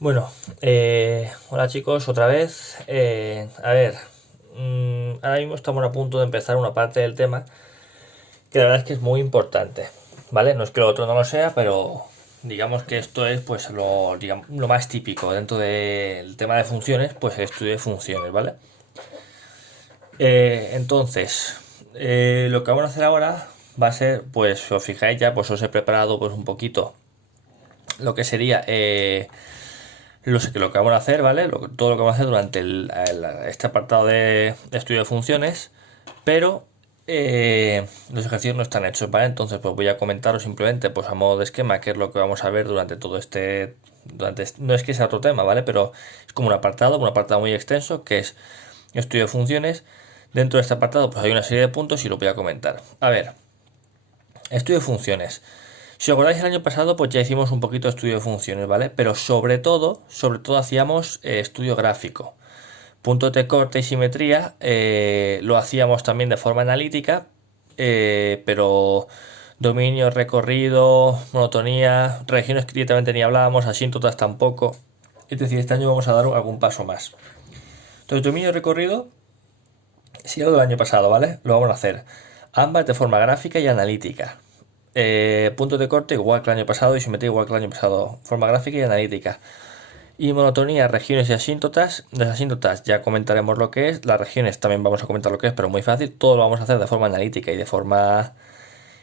Bueno, hola chicos, otra vez. Ahora mismo estamos a punto de empezar una parte del tema que la verdad es que es muy importante, ¿vale? No es que lo otro no lo sea, pero digamos que esto es pues lo más típico dentro del tema de funciones, pues el estudio de funciones, ¿vale? Lo que vamos a hacer ahora va a ser, pues si os fijáis ya, pues os he preparado pues un poquito lo que sería lo que vamos a hacer, ¿vale? Todo lo que vamos a hacer durante este apartado de estudio de funciones, pero los ejercicios no están hechos, ¿vale? Entonces, pues voy a comentaros simplemente, pues a modo de esquema, qué es lo que vamos a ver durante todo no es que sea otro tema, ¿vale? Pero es como un apartado muy extenso, que es estudio de funciones. Dentro de este apartado, pues hay una serie de puntos y lo voy a comentar. A ver, estudio de funciones. Si os acordáis el año pasado, pues ya hicimos un poquito de estudio de funciones, ¿vale? Pero sobre todo hacíamos estudio gráfico. Puntos de corte y simetría lo hacíamos también de forma analítica, pero dominio, recorrido, monotonía, regiones que directamente ni hablábamos, asíntotas tampoco. Es decir, este año vamos a dar algún paso más. Entonces, dominio y recorrido, si lo del año pasado, ¿vale? Lo vamos a hacer ambas de forma gráfica y analítica. Puntos de corte igual que el año pasado y simetría igual que el año pasado, forma gráfica y analítica. Y monotonía, regiones y asíntotas. Las asíntotas ya comentaremos lo que es, las regiones también vamos a comentar lo que es, pero muy fácil. Todo lo vamos a hacer de forma analítica y de forma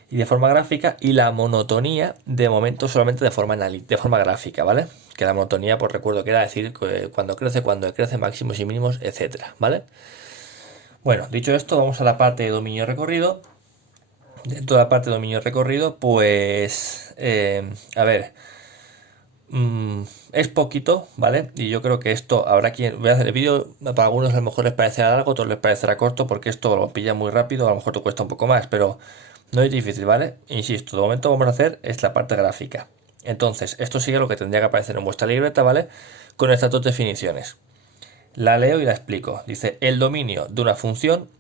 gráfica. Y la monotonía, de momento solamente de forma gráfica, ¿vale? Que la monotonía, pues recuerdo que era decir cuando crece, máximos y mínimos, etcétera, ¿vale? Bueno, dicho esto, vamos a la parte de dominio recorrido. Dentro de la parte de dominio recorrido, pues, a ver, es poquito, ¿vale? Y yo creo que esto habrá quien. Voy a hacer el vídeo, para algunos a lo mejor les parecerá largo, otros les parecerá corto, porque esto lo pilla muy rápido, a lo mejor te cuesta un poco más, pero no es difícil, ¿vale? Insisto, de momento vamos a hacer es la parte gráfica. Entonces, esto sigue lo que tendría que aparecer en vuestra libreta, ¿vale? Con estas dos definiciones. La leo y la explico. Dice, el dominio de una función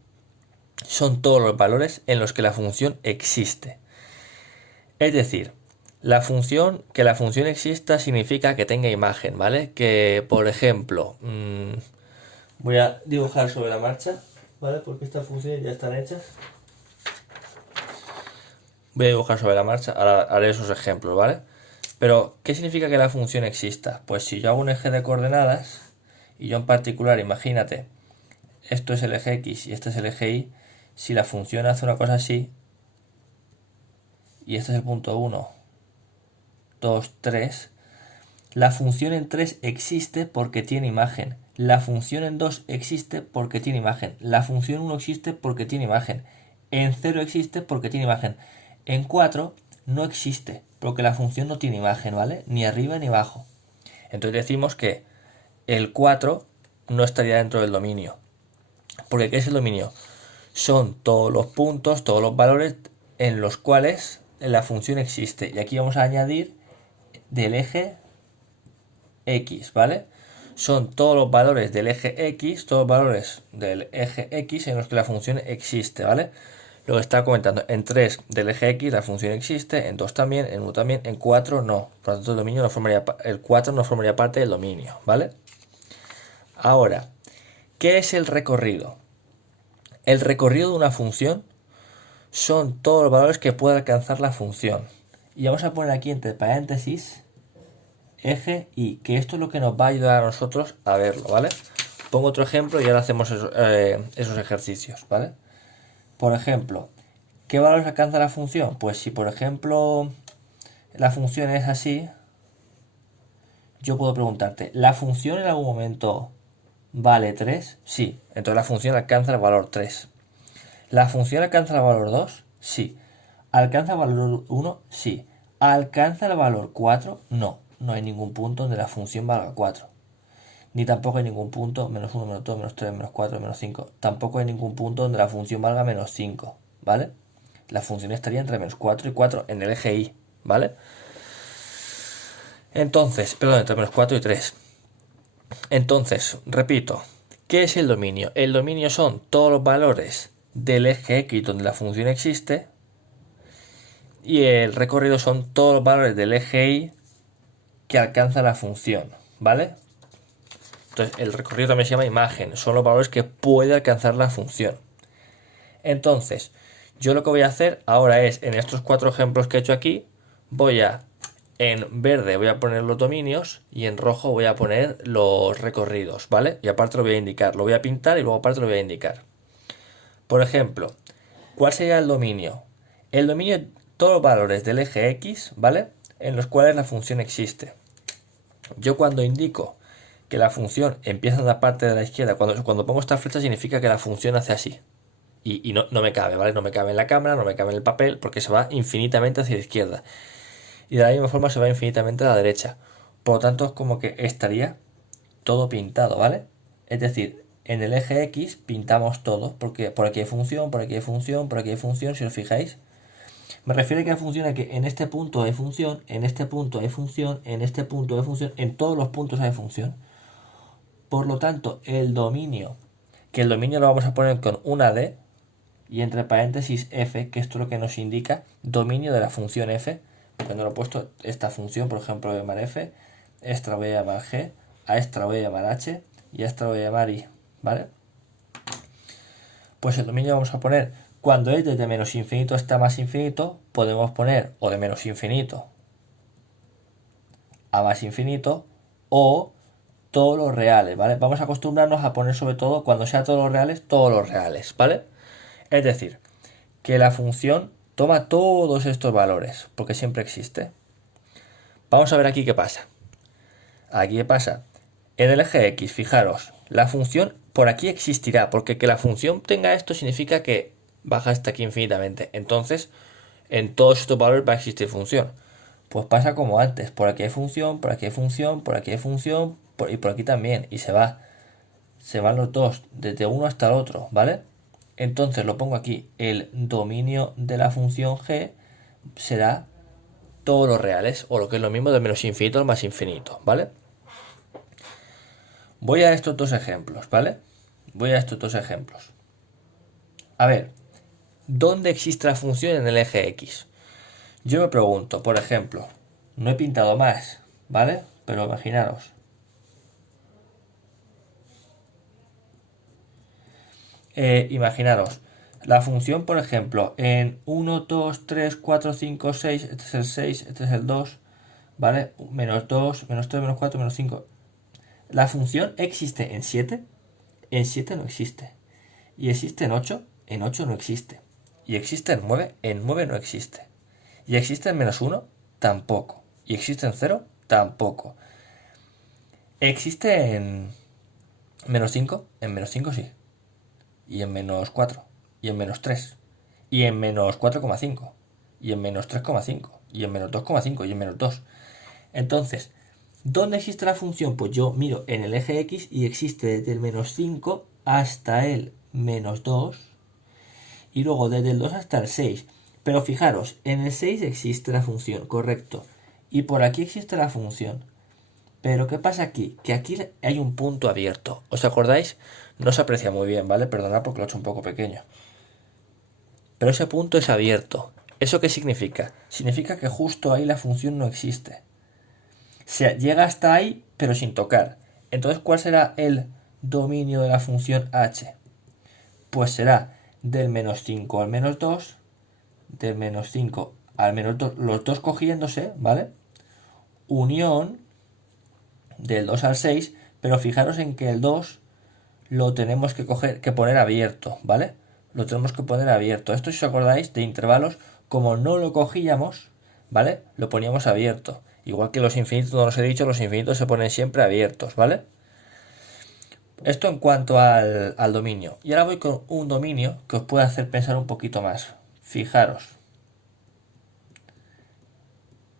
son todos los valores en los que la función existe. Es decir, que la función exista significa que tenga imagen, ¿vale? Que, por ejemplo, voy a dibujar sobre la marcha, ¿vale? Porque estas funciones ya están hechas. Voy a dibujar sobre la marcha, ahora haré esos ejemplos, ¿vale? Pero, ¿qué significa que la función exista? Pues si yo hago un eje de coordenadas, y yo en particular, imagínate, esto es el eje X y este es el eje Y, si la función hace una cosa así, y este es el punto 1, 2, 3, la función en 3 existe porque tiene imagen. La función en 2 existe porque tiene imagen. La función 1 existe porque tiene imagen. En 0 existe porque tiene imagen. En 4 no existe porque la función no tiene imagen, ¿vale? Ni arriba ni abajo. Entonces decimos que el 4 no estaría dentro del dominio. Porque ¿qué es el dominio? Son todos los puntos, todos los valores en los cuales la función existe. Y aquí vamos a añadir del eje X, ¿vale? Son todos los valores del eje X, todos los valores del eje X en los que la función existe, ¿vale? Lo que estaba comentando, en 3 del eje X la función existe, en 2 también, en 1 también, en 4 no. Por lo tanto, el 4 no formaría parte del dominio, ¿vale? Ahora, ¿qué es el recorrido? El recorrido de una función son todos los valores que puede alcanzar la función. Y vamos a poner aquí entre paréntesis eje y, que esto es lo que nos va a ayudar a nosotros a verlo, ¿vale? Pongo otro ejemplo y ahora hacemos esos ejercicios, ¿vale? Por ejemplo, ¿qué valores alcanza la función? Pues si por ejemplo la función es así, yo puedo preguntarte, ¿la función en algún momento vale 3? Sí, entonces la función alcanza el valor 3. ¿La función alcanza el valor 2? Sí. ¿Alcanza el valor 1? Sí. ¿Alcanza el valor 4? No. No hay ningún punto donde la función valga 4. Ni tampoco hay ningún punto, menos 1, menos 2, menos 3, menos 4, menos 5. Tampoco hay ningún punto donde la función valga menos 5, ¿vale? La función estaría entre menos 4 y 4 en el eje Y, ¿vale? Entonces, perdón, entre menos 4 y 3. Entonces, repito, ¿qué es el dominio? El dominio son todos los valores del eje X donde la función existe, y el recorrido son todos los valores del eje Y que alcanza la función, ¿vale? Entonces el recorrido también se llama imagen, son los valores que puede alcanzar la función. Entonces, yo lo que voy a hacer ahora es, en estos 4 ejemplos que he hecho aquí, en verde voy a poner los dominios y en rojo voy a poner los recorridos, ¿vale? Y aparte lo voy a indicar, lo voy a pintar y luego aparte lo voy a indicar. Por ejemplo, ¿cuál sería el dominio? El dominio es todos los valores del eje X, ¿vale? En los cuales la función existe. Yo cuando indico que la función empieza en la parte de la izquierda, cuando pongo esta flecha significa que la función hace así. Y no me cabe, ¿vale? No me cabe en la cámara, no me cabe en el papel, porque se va infinitamente hacia la izquierda. Y de la misma forma se va infinitamente a la derecha. Por lo tanto, es como que estaría todo pintado, ¿vale? Es decir, en el eje X pintamos todo, porque por aquí hay función, por aquí hay función, por aquí hay función, si os fijáis. Me refiero a que funciona que en este punto hay función, en este punto hay función, en este punto hay función, en todos los puntos hay función. Por lo tanto, el dominio lo vamos a poner con una D y entre paréntesis f, que esto es lo que nos indica dominio de la función f. Cuando lo he puesto esta función, por ejemplo, voy a llamar f, esta la voy a llamar g, a esta la voy a llamar h y a esta la voy a llamar i, ¿vale? Pues el dominio vamos a poner, cuando es desde menos infinito hasta más infinito, podemos poner o de menos infinito a más infinito o todos los reales, ¿vale? Vamos a acostumbrarnos a poner sobre todo, cuando sea todos los reales, ¿vale? Es decir, que la función toma todos estos valores, porque siempre existe. Vamos a ver aquí qué pasa. Aquí qué pasa. En el eje X, fijaros, la función por aquí existirá, porque que la función tenga esto significa que baja hasta aquí infinitamente. Entonces, en todos estos valores va a existir función. Pues pasa como antes, por aquí hay función, por aquí hay función, por aquí hay función, y por aquí también, y se van los dos, desde uno hasta el otro, ¿vale? Entonces lo pongo aquí, el dominio de la función g será todos los reales, o lo que es lo mismo de menos infinito al más infinito, ¿vale? Voy a estos dos ejemplos, ¿vale? Voy a estos dos ejemplos. A ver, ¿dónde existe la función en el eje X? Yo me pregunto, por ejemplo, no he pintado más, ¿vale? Pero imaginaros. Imaginaros, la función, por ejemplo, en 1, 2, 3, 4, 5, 6, este es el 6, este es el 2, ¿vale? Menos 2, menos 3, menos 4, menos 5. La función existe en 7 no existe. Y existe en 8 no existe. Y existe en 9 no existe. Y existe en menos 1, tampoco. Y existe en 0, tampoco. Existe en menos 5, en menos 5 sí. Y en menos 4, y en menos 3, y en menos 4,5, y en menos 3,5, y en menos 2,5, y en menos 2. Entonces, ¿dónde existe la función? Pues yo miro en el eje X y existe desde el menos 5 hasta el menos 2, y luego desde el 2 hasta el 6. Pero fijaros, en el 6 existe la función, correcto, y por aquí existe la función. Pero ¿qué pasa aquí? Que aquí hay un punto abierto. ¿Os acordáis? No se aprecia muy bien, ¿vale? Perdonad porque lo he hecho un poco pequeño. Pero ese punto es abierto. ¿Eso qué significa? Significa que justo ahí la función no existe. Se llega hasta ahí, pero sin tocar. Entonces, ¿cuál será el dominio de la función h? Pues será del menos 5 al menos 2, del menos 5 al menos 2, los dos cogiéndose, ¿vale? Unión del 2 al 6, pero fijaros en que el 2 lo tenemos que poner abierto, ¿vale? Lo tenemos que poner abierto. Esto, si os acordáis, de intervalos, como no lo cogíamos, ¿vale? Lo poníamos abierto. Igual que los infinitos, no os he dicho, los infinitos se ponen siempre abiertos, ¿vale? Esto en cuanto al dominio. Y ahora voy con un dominio que os puede hacer pensar un poquito más. Fijaros.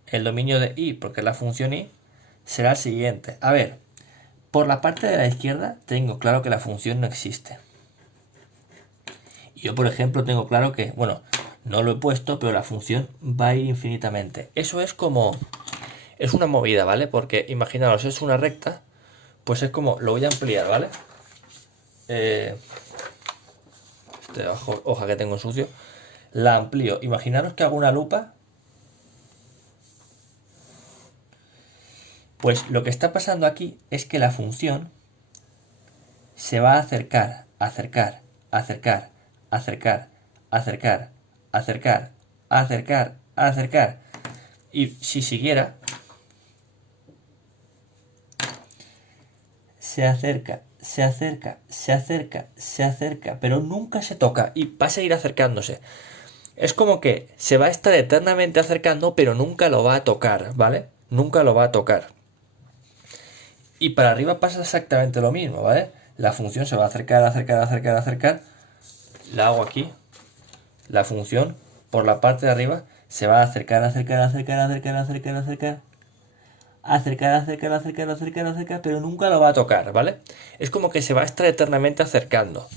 El dominio de i, porque es la función i, será el siguiente. A ver, por la parte de la izquierda tengo claro que la función no existe. Y yo, por ejemplo, tengo claro que, bueno, no lo he puesto, pero la función va a ir infinitamente. Eso es como... es una movida, ¿vale? Porque imaginaros, es una recta, pues es como... lo voy a ampliar, ¿vale? Esta hoja que tengo sucio. La amplío. Imaginaros que hago una lupa. Pues lo que está pasando aquí es que la función se va a acercar, acercar, acercar, acercar, acercar, acercar, acercar, acercar. Y si siguiera, se acerca, se acerca, se acerca, se acerca, pero nunca se toca y va a seguir acercándose. Es como que se va a estar eternamente acercando, pero nunca lo va a tocar, ¿vale? Nunca lo va a tocar. Y para arriba pasa exactamente lo mismo, ¿vale? La función se va a acercar, acercar, acercar, acercar. La hago aquí. La función por la parte de arriba se va a acercar, acercar, acercar, acercar, acercar, acercar. Acercar, acercar, acercar, acercar, acercar, pero nunca lo va a tocar, ¿vale? Es como que se va a estar eternamente acercando,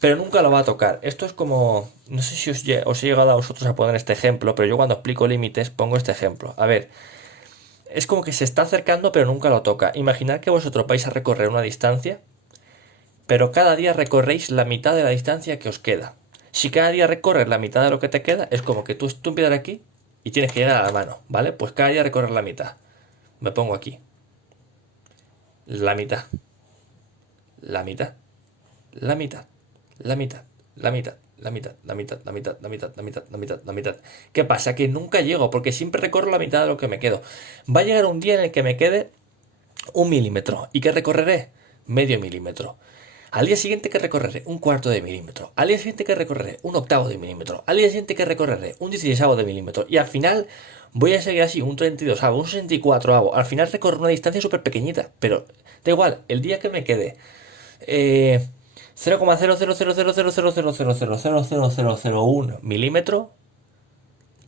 pero nunca lo va a tocar. Esto es como... No sé si os he llegado a vosotros a poner este ejemplo, pero yo cuando explico límites pongo este ejemplo. A ver, es como que se está acercando pero nunca lo toca. Imaginad que vosotros vais a recorrer una distancia, pero cada día recorréis la mitad de la distancia que os queda. Si cada día recorres la mitad de lo que te queda, es como que tú empiezas aquí y tienes que llegar a la mano, ¿vale? Pues cada día recorres la mitad. Me pongo aquí. La mitad. La mitad. La mitad. La mitad. La mitad. La mitad, la mitad, la mitad, la mitad, la mitad, la mitad, la mitad. ¿Qué pasa? Que nunca llego porque siempre recorro la mitad de lo que me quedo. Va a llegar un día en el que me quede 1 milímetro. ¿Y que recorreré? Medio milímetro. Al día siguiente que recorreré 1/4 de milímetro. Al día siguiente que recorreré 1/8 de milímetro. Al día siguiente que recorreré 1/16 de milímetro. Y al final voy a seguir así, 1/32, 1/64. Al final recorro una distancia súper pequeñita. Pero da igual, el día que me quede 0,0000000000001 milímetro,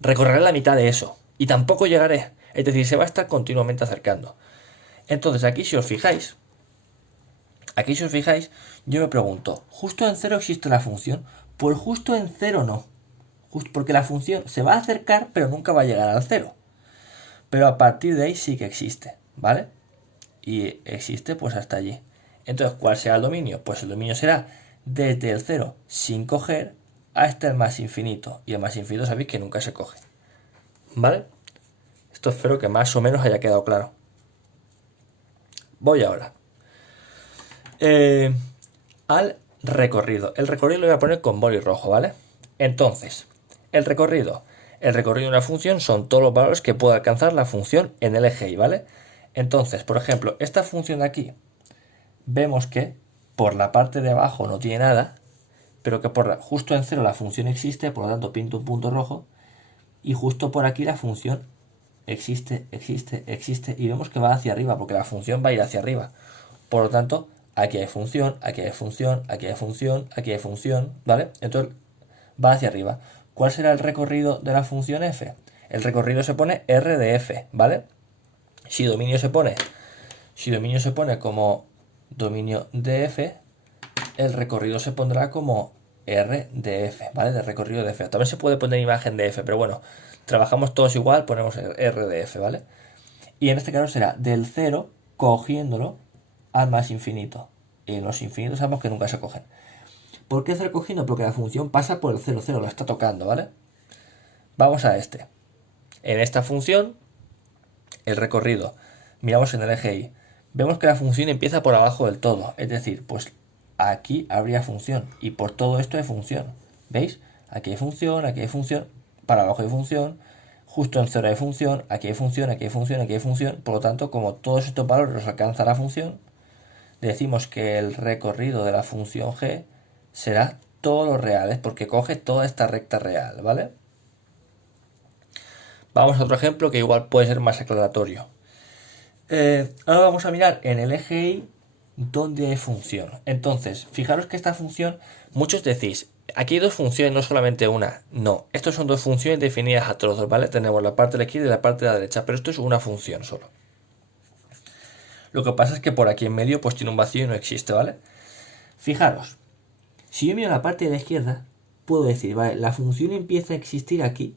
recorreré la mitad de eso. Y tampoco llegaré. Es decir, se va a estar continuamente acercando. Entonces aquí si os fijáis, yo me pregunto, ¿justo en 0 existe la función? Pues justo en 0 no. Porque la función se va a acercar, pero nunca va a llegar al 0. Pero a partir de ahí sí que existe, ¿vale? Y existe pues hasta allí. Entonces, ¿cuál será el dominio? Pues el dominio será desde el 0 sin coger hasta el más infinito. Y el más infinito sabéis que nunca se coge. ¿Vale? Esto espero que más o menos haya quedado claro. Voy ahora al recorrido. El recorrido lo voy a poner con boli rojo, ¿vale? Entonces, el recorrido de una función son todos los valores que puede alcanzar la función en el eje Y, ¿vale? Entonces, por ejemplo, esta función de aquí, vemos que por la parte de abajo no tiene nada, pero que justo en 0 la función existe, por lo tanto pinto un punto rojo, y justo por aquí la función existe, y vemos que va hacia arriba, porque la función va a ir hacia arriba. Por lo tanto, aquí hay función, aquí hay función, aquí hay función, aquí hay función, ¿vale? Entonces va hacia arriba. ¿Cuál será el recorrido de la función f? El recorrido se pone r de f, ¿vale? Si dominio se pone como dominio de f, el recorrido se pondrá como r de f, ¿vale? De recorrido de f. También se puede poner imagen de f, pero bueno, trabajamos todos igual, ponemos r de f, ¿vale? Y en este caso será del 0 cogiéndolo al más infinito. Y en los infinitos sabemos que nunca se cogen. ¿Por qué 0 cogiendo? Porque la función pasa por el 0, 0, lo está tocando, ¿vale? Vamos a este. En esta función, el recorrido, miramos en el eje Y, vemos que la función empieza por abajo del todo, es decir, pues aquí habría función, y por todo esto hay función, ¿veis? Aquí hay función, para abajo hay función, justo en 0 hay función, aquí hay función, aquí hay función, aquí hay función, por lo tanto, como todos estos valores los alcanza la función, decimos que el recorrido de la función g será todos los reales, porque coge toda esta recta real, ¿vale? Vamos a otro ejemplo que igual puede ser más aclaratorio. Ahora vamos a mirar en el eje Y dónde hay función. Entonces, fijaros que esta función, muchos decís, aquí hay dos funciones, no solamente una. No, estos son dos funciones definidas a trozos, ¿vale? Tenemos la parte de la izquierda y la parte de la derecha, pero esto es una función solo. Lo que pasa es que por aquí en medio pues tiene un vacío y no existe, ¿vale? Fijaros, si yo miro la parte de la izquierda, puedo decir, vale, la función empieza a existir aquí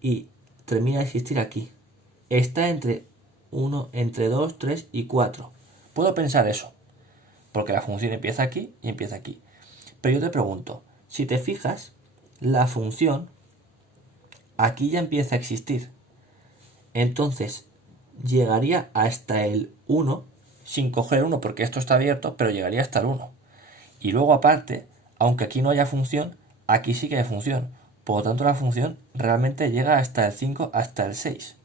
y termina de existir aquí. Está entre 1, entre 2, 3 y 4. Puedo pensar eso, porque la función empieza aquí y empieza aquí. Pero yo te pregunto, si te fijas, la función aquí ya empieza a existir. Entonces, llegaría hasta el 1, sin coger el 1 porque esto está abierto, pero llegaría hasta el 1. Y luego aparte, aunque aquí no haya función, aquí sí que hay función. Por lo tanto, la función realmente llega hasta el 5, hasta el 6.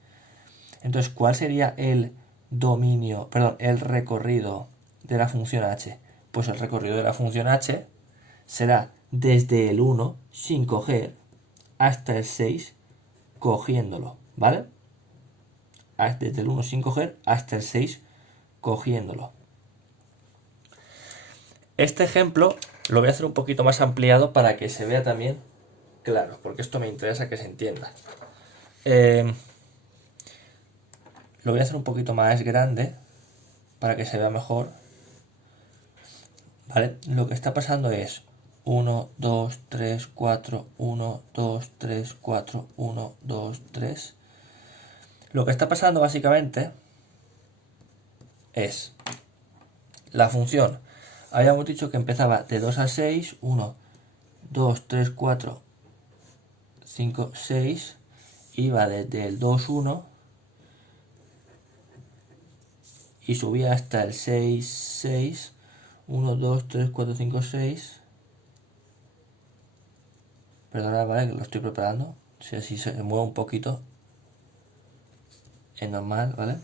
Entonces, ¿cuál sería el el recorrido de la función h? Pues el recorrido de la función h será desde el 1 sin coger hasta el 6 cogiéndolo, ¿vale? Desde el 1 sin coger hasta el 6 cogiéndolo. Este ejemplo lo voy a hacer un poquito más ampliado para que se vea también claro, porque esto me interesa que se entienda. Lo voy a hacer un poquito más grande para que se vea mejor. ¿Vale? Lo que está pasando es 1, 2, 3, 4, 1, 2, 3, 4, 1, 2, 3. Lo que está pasando básicamente es la función. Habíamos dicho que empezaba de 2 a 6, 1, 2, 3, 4, 5, 6, iba desde el 2, 1 y subía hasta el 6, 6, 1, 2, 3, 4, 5, 6. Perdonad, ¿vale? Que lo estoy preparando. Si así se mueve un poquito. Es normal, ¿vale?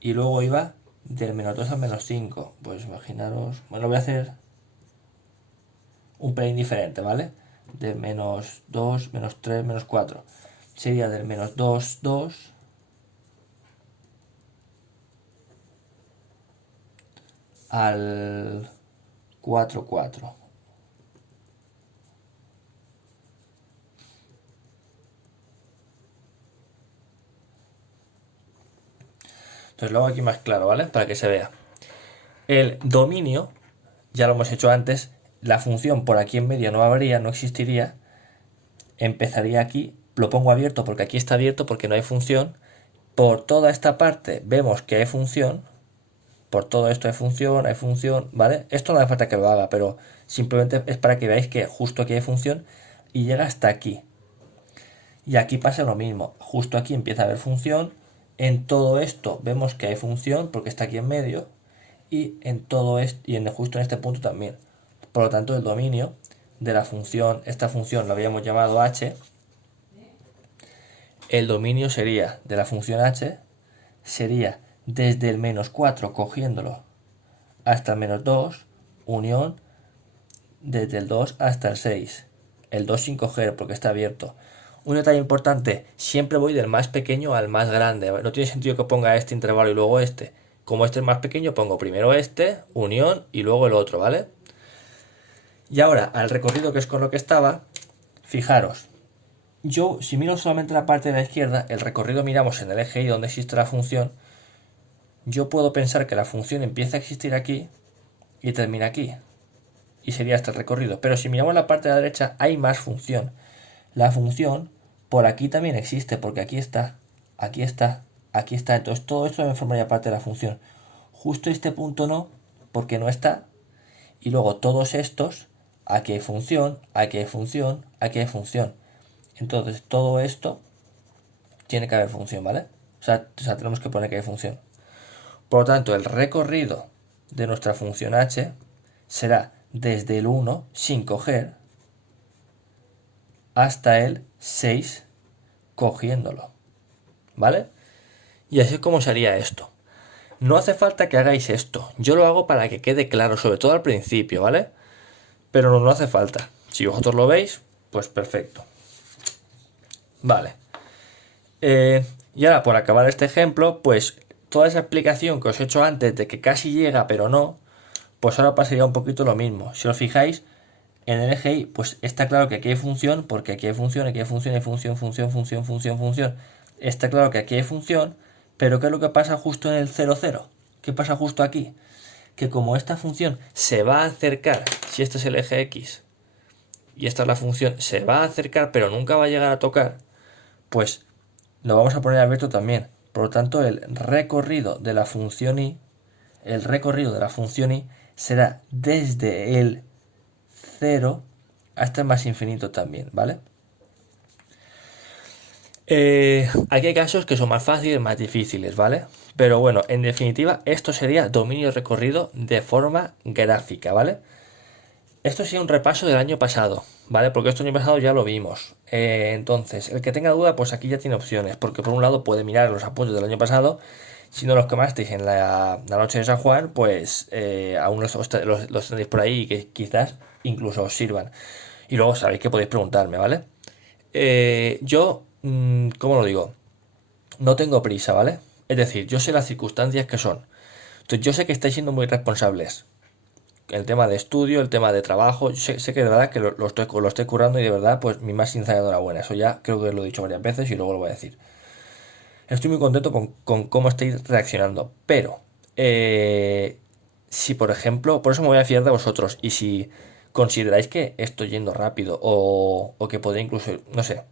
Y luego iba del menos 2 al menos 5. Pues imaginaros... Bueno, voy a hacer un pelín diferente, ¿vale? De menos 2, menos 3, menos 4. Sería del menos 2, 2... al 4, 4. Entonces lo hago aquí más claro, ¿vale? Para que se vea. El dominio, ya lo hemos hecho antes, la función por aquí en medio no habría, no existiría. Empezaría aquí, lo pongo abierto porque aquí está abierto porque no hay función. Por toda esta parte vemos que hay función. Por todo esto hay función, ¿vale? Esto no hace falta que lo haga, pero simplemente es para que veáis que justo aquí hay función y llega hasta aquí. Y aquí pasa lo mismo, justo aquí empieza a haber función, en todo esto vemos que hay función porque está aquí en medio y en todo esto y justo en este punto también. Por lo tanto, el dominio de la función, esta función lo habíamos llamado h, el dominio sería de la función h sería desde el menos 4 cogiéndolo hasta el menos 2, unión desde el 2 hasta el 6. El 2 sin coger porque está abierto. Un detalle importante, siempre voy del más pequeño al más grande. No tiene sentido que ponga este intervalo y luego este. Como este es más pequeño, pongo primero este, unión y luego el otro, ¿vale? Y ahora, al recorrido que es con lo que estaba, fijaros. Yo, si miro solamente la parte de la izquierda, el recorrido miramos en el eje Y donde existe la función. Yo puedo pensar que la función empieza a existir aquí y termina aquí. Y sería hasta el recorrido. Pero si miramos la parte de la derecha, hay más función. La función por aquí también existe, porque aquí está, aquí está, aquí está. Entonces todo esto me formaría parte de la función. Justo este punto no, porque no está. Y luego todos estos, aquí hay función, aquí hay función, aquí hay función. Entonces todo esto tiene que haber función, ¿vale? O sea, tenemos que poner que hay función. Por lo tanto, el recorrido de nuestra función h será desde el 1 sin coger hasta el 6 cogiéndolo, ¿vale? Y así es como sería esto. No hace falta que hagáis esto, yo lo hago para que quede claro, sobre todo al principio, ¿vale? Pero no hace falta. Si vosotros lo veis, pues perfecto. Vale. Y ahora, por acabar este ejemplo, pues toda esa explicación que os he hecho antes de que casi llega pero no, pues ahora pasaría un poquito lo mismo. Si os fijáis, en el eje Y, pues está claro que aquí hay función, porque aquí hay función, aquí hay función, hay función, función, función, función, función. Está claro que aquí hay función, pero ¿qué es lo que pasa justo en el 0, 0? ¿Qué pasa justo aquí? Que como esta función se va a acercar, si este es el eje X, y esta es la función, se va a acercar, pero nunca va a llegar a tocar, pues lo vamos a poner abierto también. Por lo tanto, el recorrido de la función Y, será desde el 0 hasta el más infinito también, ¿vale? Aquí hay casos que son más fáciles, más difíciles, ¿vale? Pero bueno, en definitiva, esto sería dominio recorrido de forma gráfica, ¿vale? Esto sería un repaso del año pasado, ¿vale? Porque esto el año pasado ya lo vimos. Entonces, el que tenga duda, pues aquí ya tiene opciones, porque por un lado puede mirar los apuntes del año pasado. Si no los quemasteis en la noche de San Juan, pues aún los tenéis por ahí y que quizás incluso os sirvan. Y luego sabéis que podéis preguntarme, ¿vale? Yo, ¿cómo lo digo? No tengo prisa, ¿vale? Es decir, yo sé las circunstancias que son. Entonces, yo sé que estáis siendo muy responsables. El tema de estudio, el tema de trabajo, yo sé que de verdad que lo estoy currando y de verdad, pues mi más sincera enhorabuena. Eso ya creo que lo he dicho varias veces y luego lo voy a decir. Estoy muy contento con cómo estáis reaccionando, pero si por ejemplo, por eso me voy a fiar de vosotros y si consideráis que estoy yendo rápido o que podría incluso, no sé,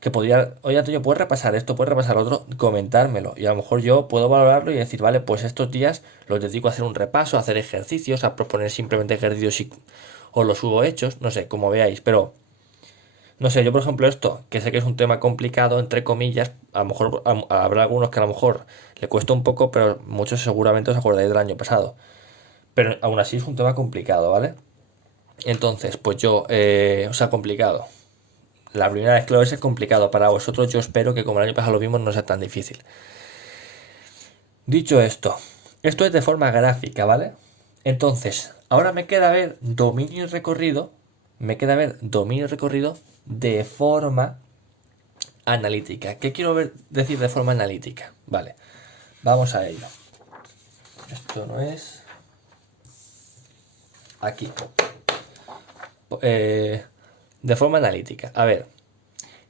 que podría, oye Antonio, puedes repasar esto, puedes repasar otro, comentármelo y a lo mejor yo puedo valorarlo y decir, vale, pues estos días los dedico a hacer un repaso, a hacer ejercicios, a proponer simplemente ejercicios y os los subo hechos, no sé, como veáis, pero no sé, yo por ejemplo esto, que sé que es un tema complicado, entre comillas, a lo mejor habrá algunos que a lo mejor le cuesta un poco, pero muchos seguramente os acordáis del año pasado. Pero aún así es un tema complicado, ¿vale? Entonces, pues yo, o sea, complicado. La primera vez que lo ves es complicado para vosotros, yo espero que como el año pasado lo vimos no sea tan difícil. Dicho esto es de forma gráfica, ¿vale? Entonces, ahora me queda ver dominio y recorrido, me queda ver dominio y recorrido de forma analítica. ¿Qué quiero decir de forma analítica? Vale, vamos a ello. Esto no es... Aquí. De forma analítica. A ver,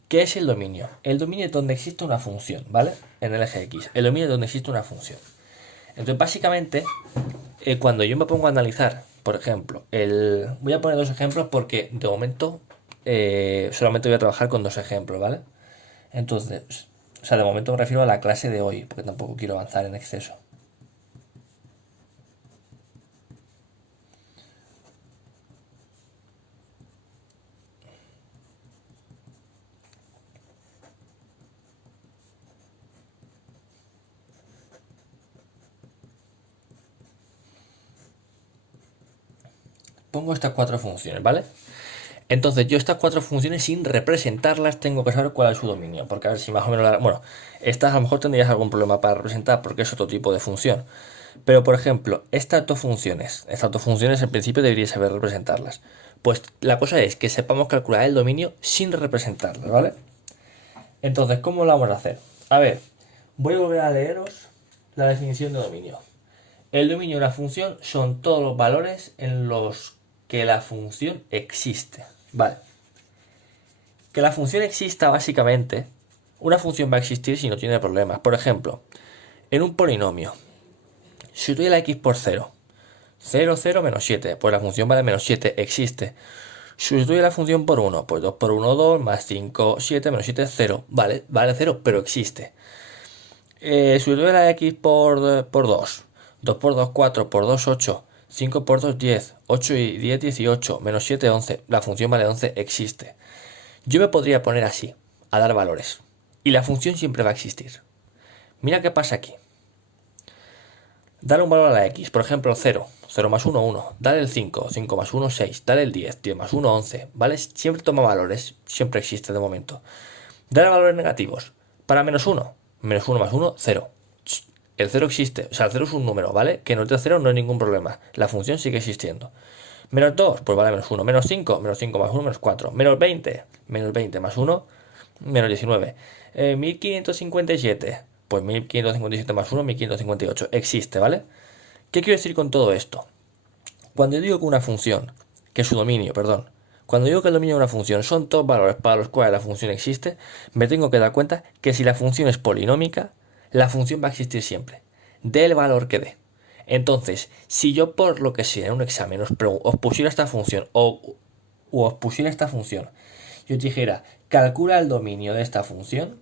¿qué es el dominio? El dominio es donde existe una función, ¿vale? En el eje X. El dominio es donde existe una función. Entonces, básicamente, cuando yo me pongo a analizar, por ejemplo, voy a poner dos ejemplos porque de momento solamente voy a trabajar con dos ejemplos, ¿vale? Entonces, o sea, de momento me refiero a la clase de hoy, porque tampoco quiero avanzar en exceso. Pongo estas cuatro funciones, ¿vale? Entonces yo estas cuatro funciones sin representarlas tengo que saber cuál es su dominio, porque a ver si más o menos... Bueno, estas a lo mejor tendrías algún problema para representar porque es otro tipo de función. Pero por ejemplo, estas dos funciones en principio deberíais saber representarlas. Pues la cosa es que sepamos calcular el dominio sin representarlas, ¿vale? Entonces, ¿cómo lo vamos a hacer? A ver, voy a volver a leeros la definición de dominio. El dominio de una función son todos los valores en los que la función existe. Vale. Que la función exista, básicamente, una función va a existir si no tiene problemas. Por ejemplo, en un polinomio, si doy la x por 0, 0, 0, menos 7, pues la función vale menos 7, existe. Sustituye la función por 1, pues 2 por 1, 2, más 5, 7, menos 7, 0. Vale, 0, pero existe. Sustituye la x por 2. 2 por 2, 4, por 2, 8, 5 por 2, 10, 8 y 10, 18, menos 7, 11. La función vale 11, existe. Yo me podría poner así, a dar valores. Y la función siempre va a existir. Mira qué pasa aquí. Dale un valor a la x, por ejemplo 0, 0 más 1, 1. Dale el 5, 5 más 1, 6. Dale el 10, 10 más 1, 11. ¿Vale? Siempre toma valores, siempre existe de momento. Dale valores negativos. Para menos 1, menos 1 más 1, 0. El 0 existe, o sea, el 0 es un número, ¿vale? Que no es de 0 no hay ningún problema. La función sigue existiendo. Menos 2, pues vale menos 1. Menos 5 más 1, menos 4. Menos 20 más 1, menos 19. 1557, pues 1557 más 1, 1558. Existe, ¿vale? ¿Qué quiero decir con todo esto? Cuando yo digo que una función, que su dominio, perdón, cuando digo que el dominio de una función son todos valores para los cuales la función existe, me tengo que dar cuenta que si la función es polinómica, la función va a existir siempre, dé el valor que dé. Entonces, si yo por lo que sea en un examen os pusiera esta función o os pusiera esta función y os dijera, calcula el dominio de esta función,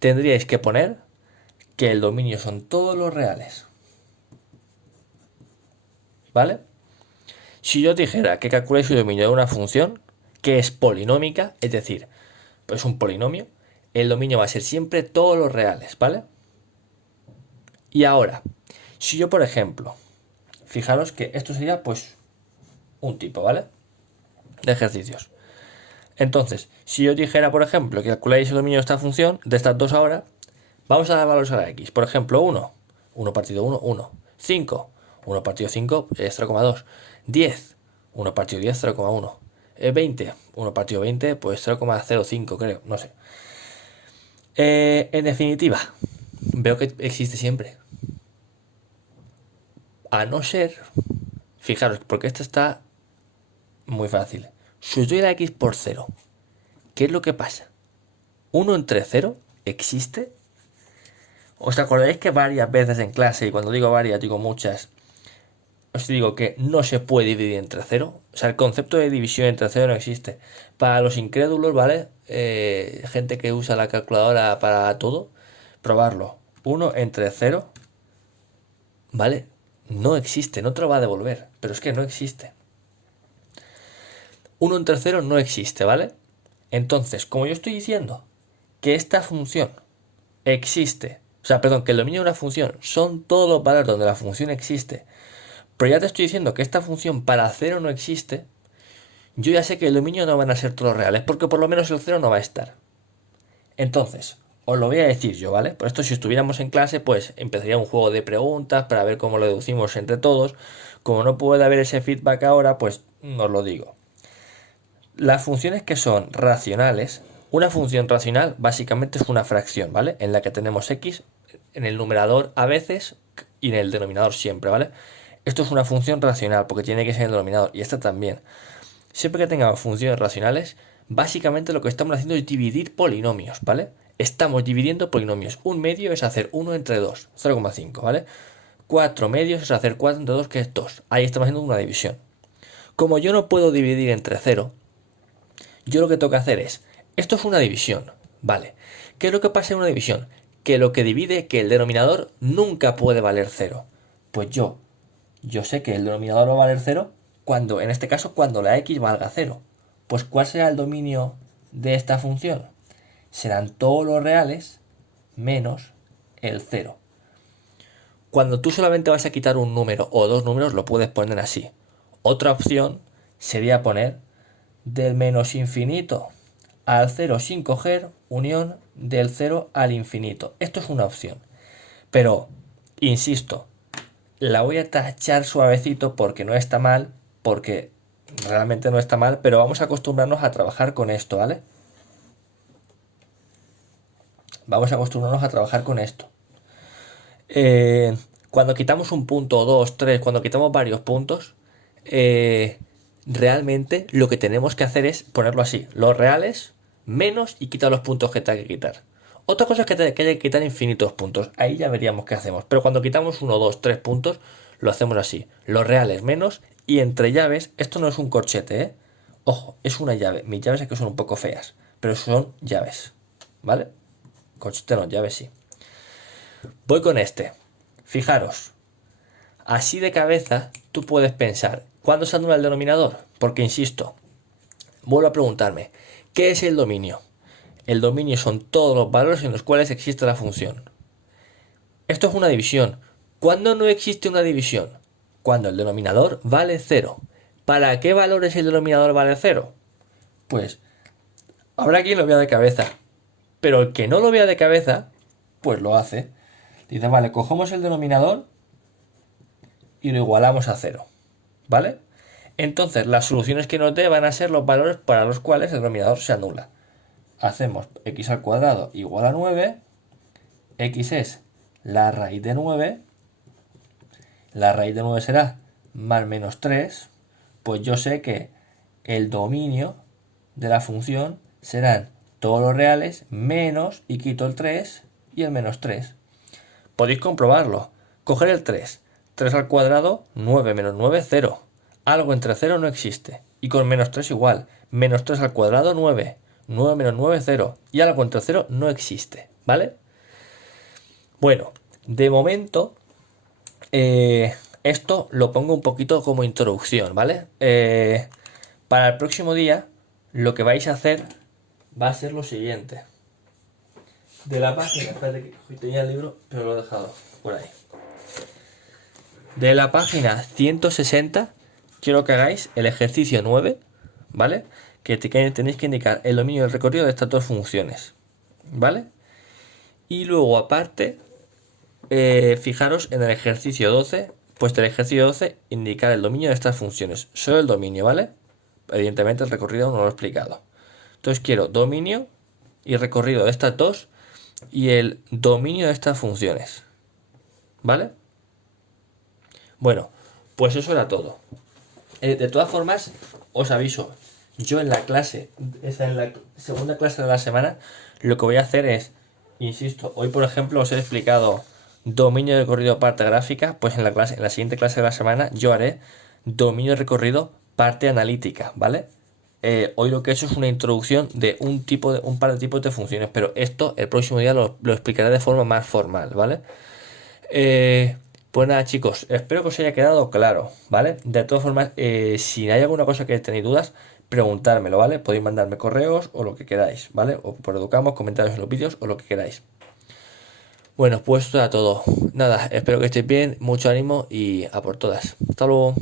tendríais que poner que el dominio son todos los reales. ¿Vale? Si yo os dijera que calculéis el dominio de una función, que es polinómica, es decir, pues un polinomio, el dominio va a ser siempre todos los reales, ¿vale? Y ahora, si yo, por ejemplo, fijaros que esto sería pues un tipo, ¿vale? De ejercicios. Entonces, si yo dijera, por ejemplo, que calculáis el dominio de esta función, de estas dos ahora, vamos a dar valores a la x. Por ejemplo, 1 partido 1, 1. 5, 1 partido 5 es 0,2. 10, 1 partido 10, 0,1. 20, 1 partido 20, pues 0,05 creo, no sé. En definitiva, veo que existe siempre. A no ser, fijaros, porque esto está muy fácil. Sustituye la x por 0. ¿Qué es lo que pasa? 1 entre 0 existe. ¿Os acordáis que varias veces en clase, y cuando digo varias digo muchas, os digo que no se puede dividir entre 0? O sea, el concepto de división entre 0 no existe. Para los incrédulos, ¿vale? Gente que usa la calculadora para todo, probarlo. 1 entre 0, ¿vale? No existe, no te lo va a devolver, pero es que no existe. 1 entre 0 no existe, ¿vale? Entonces, como yo estoy diciendo que esta función existe, o sea, perdón, que el dominio de una función son todos los valores donde la función existe, pero ya te estoy diciendo que esta función para 0 no existe, yo ya sé que el dominio no van a ser todos los reales, porque por lo menos el 0 no va a estar. Entonces, os lo voy a decir yo, ¿vale? Por esto, si estuviéramos en clase, pues empezaría un juego de preguntas para ver cómo lo deducimos entre todos. Como no puede haber ese feedback ahora, pues os lo digo. Las funciones que son racionales, una función racional básicamente es una fracción, ¿vale? En la que tenemos x en el numerador a veces y en el denominador siempre, ¿vale? Esto es una función racional porque tiene que ser en el denominador y esta también. Siempre que tengamos funciones racionales, básicamente lo que estamos haciendo es dividir polinomios, ¿vale? Estamos dividiendo polinomios. Un medio es hacer 1 entre 2, 0,5, ¿vale? 4 medios es hacer 4 entre 2, que es 2. Ahí estamos haciendo una división. Como yo no puedo dividir entre 0, yo lo que tengo que hacer es, esto es una división, ¿vale? ¿Qué es lo que pasa en una división? Que lo que divide, que el denominador nunca puede valer 0. Pues yo sé que el denominador va a valer 0 cuando, en este caso, cuando la x valga 0. Pues ¿cuál será el dominio de esta función? Serán todos los reales menos el 0. Cuando tú solamente vas a quitar un número o dos números, lo puedes poner así. Otra opción sería poner del menos infinito al 0 sin coger, unión del 0 al infinito. Esto es una opción. Pero, insisto, la voy a tachar suavecito porque no está mal, porque realmente no está mal, pero vamos a acostumbrarnos a trabajar con esto, ¿vale? Vamos a acostumbrarnos a trabajar con esto. Cuando quitamos un punto, dos, tres, cuando quitamos varios puntos, realmente lo que tenemos que hacer es ponerlo así, los reales menos y quitar los puntos que tenga que quitar. Otra cosa es que haya que quitar infinitos puntos, ahí ya veríamos qué hacemos, pero cuando quitamos 1, 2, 3 puntos, lo hacemos así, los reales menos y entre llaves, esto no es un corchete, ¿eh? Ojo, es una llave, mis llaves es que son un poco feas, pero son llaves, ¿vale? Corchete no, llaves sí. Voy con este, fijaros, así de cabeza tú puedes pensar, ¿cuándo se anula el denominador? Porque insisto, vuelvo a preguntarme, ¿qué es el dominio? El dominio son todos los valores en los cuales existe la función. Esto es una división. ¿Cuándo no existe una división? Cuando el denominador vale 0. ¿Para qué valores el denominador vale 0? Pues habrá quien lo vea de cabeza, pero el que no lo vea de cabeza, pues lo hace. Dice, vale, cogemos el denominador y lo igualamos a 0, ¿vale? Entonces las soluciones que nos dé van a ser los valores para los cuales el denominador se anula. Hacemos x al cuadrado igual a 9, x es la raíz de 9, la raíz de 9 será más menos 3, pues yo sé que el dominio de la función serán todos los reales menos, y quito el 3 y el menos 3. Podéis comprobarlo. Coger el 3. 3 al cuadrado, 9 menos 9, 0. Algo entre 0 no existe. Y con menos 3 igual. Menos 3 al cuadrado, 9. 9 menos 9, 0. Y algo entre 0 no existe. ¿Vale? Bueno, de momento, esto lo pongo un poquito como introducción, ¿vale? Para el próximo día lo que vais a hacer va a ser lo siguiente. De la página, espérate que hoy tenía el libro, pero lo he dejado por ahí. De la página 160, quiero que hagáis el ejercicio 9, ¿vale? Que tenéis que indicar el dominio del recorrido de estas dos funciones, ¿vale? Y luego, aparte, fijaros en el ejercicio 12, pues del ejercicio 12, indicar el dominio de estas funciones. Solo el dominio, ¿vale? Evidentemente el recorrido no lo he explicado. Entonces quiero dominio y recorrido de estas dos y el dominio de estas funciones, ¿vale? Bueno, pues eso era todo. De todas formas, os aviso, yo en la clase, en la segunda clase de la semana, lo que voy a hacer es, insisto, hoy por ejemplo os he explicado dominio de recorrido parte gráfica, pues en la siguiente clase de la semana yo haré dominio de recorrido parte analítica, ¿vale? Hoy lo que he hecho es una introducción de un par de tipos de funciones, pero esto el próximo día lo explicaré de forma más formal, ¿vale? Pues nada, chicos, espero que os haya quedado claro, ¿vale? De todas formas, si hay alguna cosa que tenéis dudas, preguntármelo, ¿vale? Podéis mandarme correos o lo que queráis, ¿vale? O por Educamos, comentarios en los vídeos o lo que queráis. Bueno, pues esto era todo. Nada, espero que estéis bien, mucho ánimo y a por todas. Hasta luego.